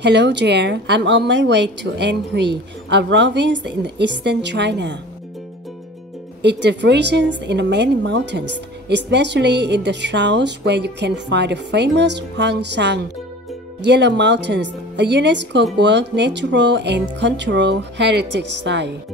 Hello there, I'm on my way to Anhui, a province in eastern China. It's the region in the many mountains, especially in the south where you can find the famous Huangshan Yellow Mountains, a UNESCO World Natural and Cultural Heritage Site.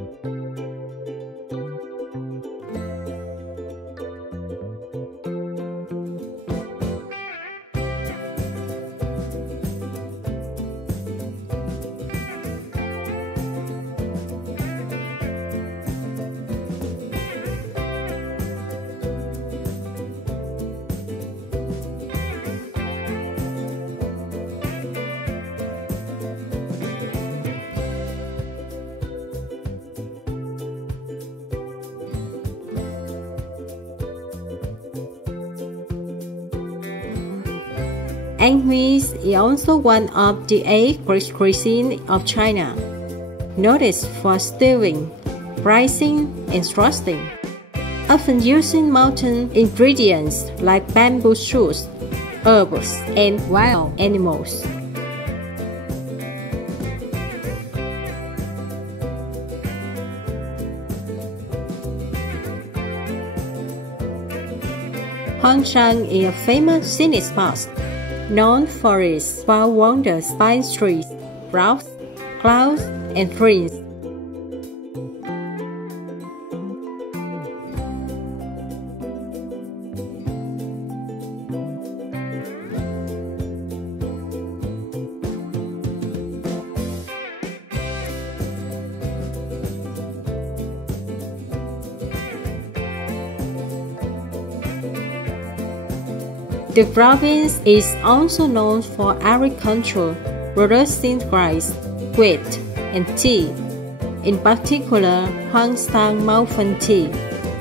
Anhui is also one of the 8 great cuisines of China, noted for stewing, braising, and roasting, often using mountain ingredients like bamboo shoots, herbs, and wild animals. Huangshan is a famous scenic spot, known for its wild wonders, pine trees, rocks, clouds, and trees. The province is also known for agriculture, producing rice, wheat, and tea. In particular, Huangshan Mountain Tea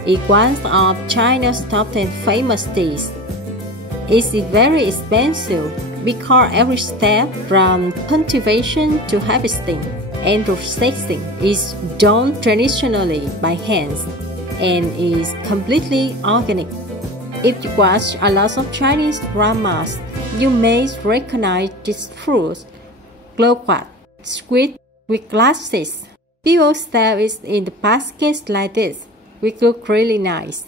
is one of China's top 10 famous teas. It is very expensive because every step from cultivation to harvesting and processing is done traditionally by hands and is completely organic. If you watch a lot of Chinese dramas, you may recognize this fruit, glowquat, sweet with glasses. People sell it in the baskets like this, which look really nice.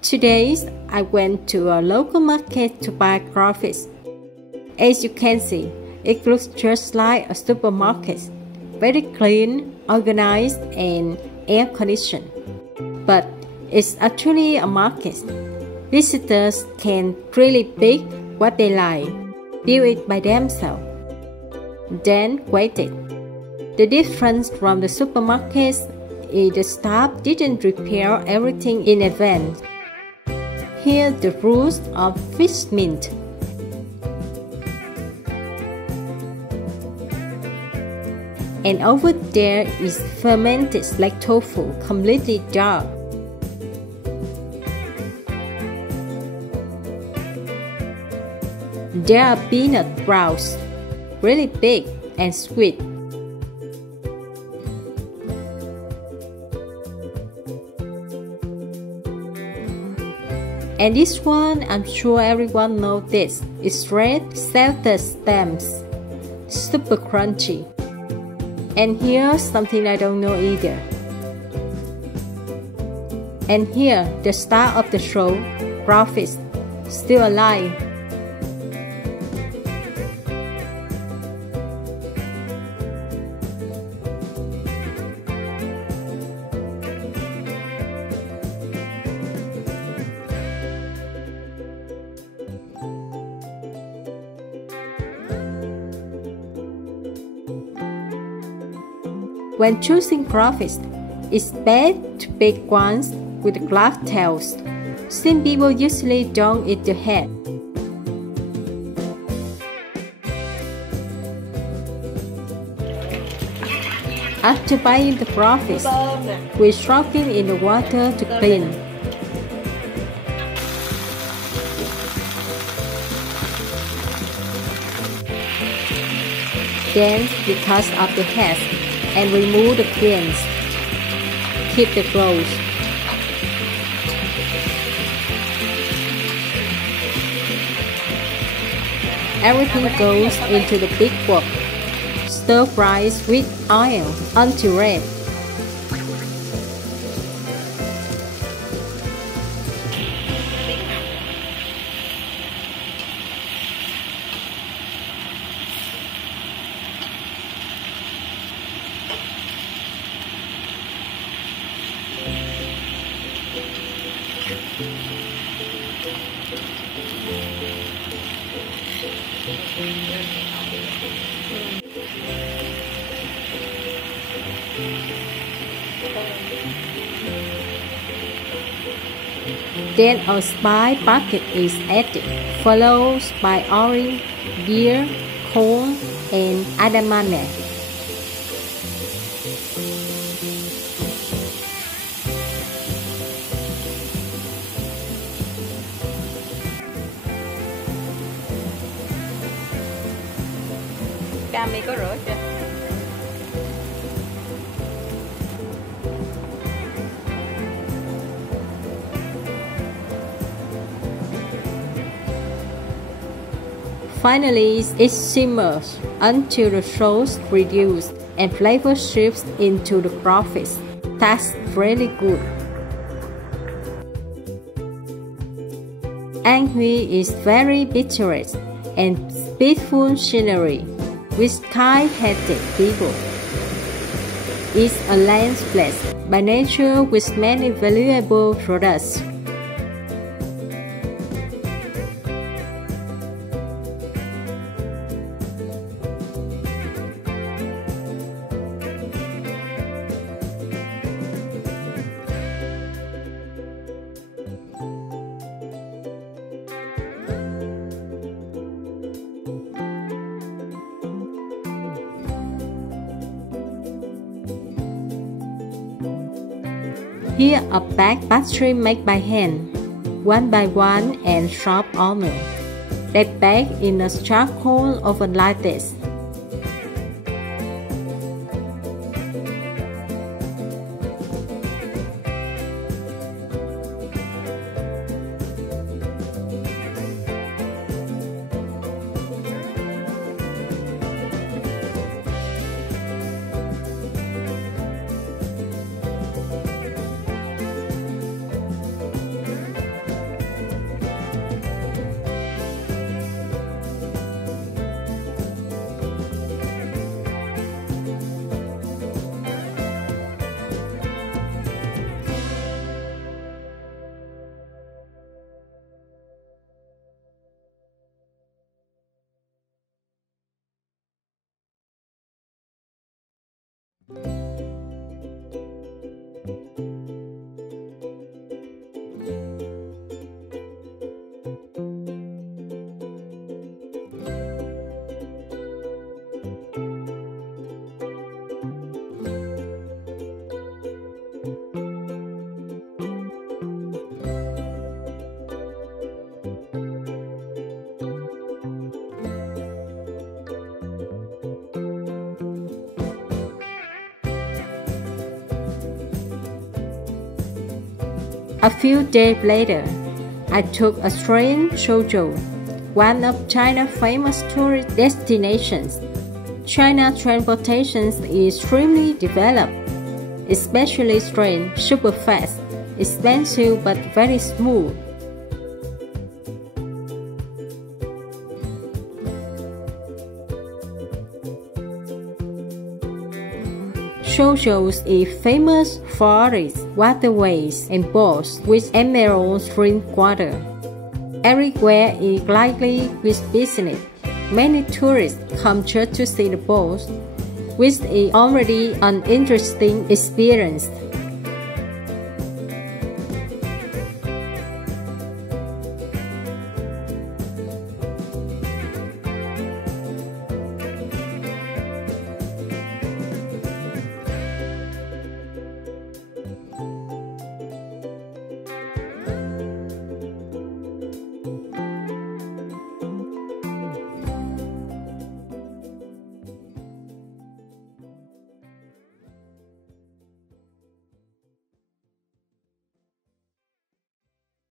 Today, I went to a local market to buy crawfish. As you can see, it looks just like a supermarket, very clean, organized, and air-conditioned. But it's actually a market. Visitors can really pick what they like, build it by themselves, then wait it. The difference from the supermarkets is the staff didn't prepare everything in advance. Here the rules of fish mint. And over there is fermented like tofu, completely dark. There are peanut sprouts, really big and sweet. And this one, I'm sure everyone knows this. It's red salted stems, super crunchy. And here's something I don't know either. And here, the star of the show, Crawfish, still alive. When choosing crawfish, it's best to pick ones with black tails, since people usually don't eat the head. After buying the crawfish, we soak it in the water to clean. Then we cut off the heads and remove the fins. Keep the claws. everything goes into the big wok. Stir fry with oil until red. Then a spice bucket is added, followed by orange, beer, corn, and edamame. Cam đi có rửa chưa? Finally, it simmers until the sauce reduces and flavor shifts into the crawfish. That's really good. Anhui is very picturesque and peaceful scenery with kind-hearted people. It's a land blessed by nature with many valuable products. Here a baked pastry made by hand, one by one and chopped almond. They bake in a charcoal oven like this. A few days later, I took a train to Suzhou, one of China's famous tourist destinations. China's transportation is extremely developed, especially train, super fast, expensive but very smooth. Suzhou is famous for its waterways and boats with emerald green water. Everywhere is lively with business. Many tourists come just to see the boats, which is already an interesting experience.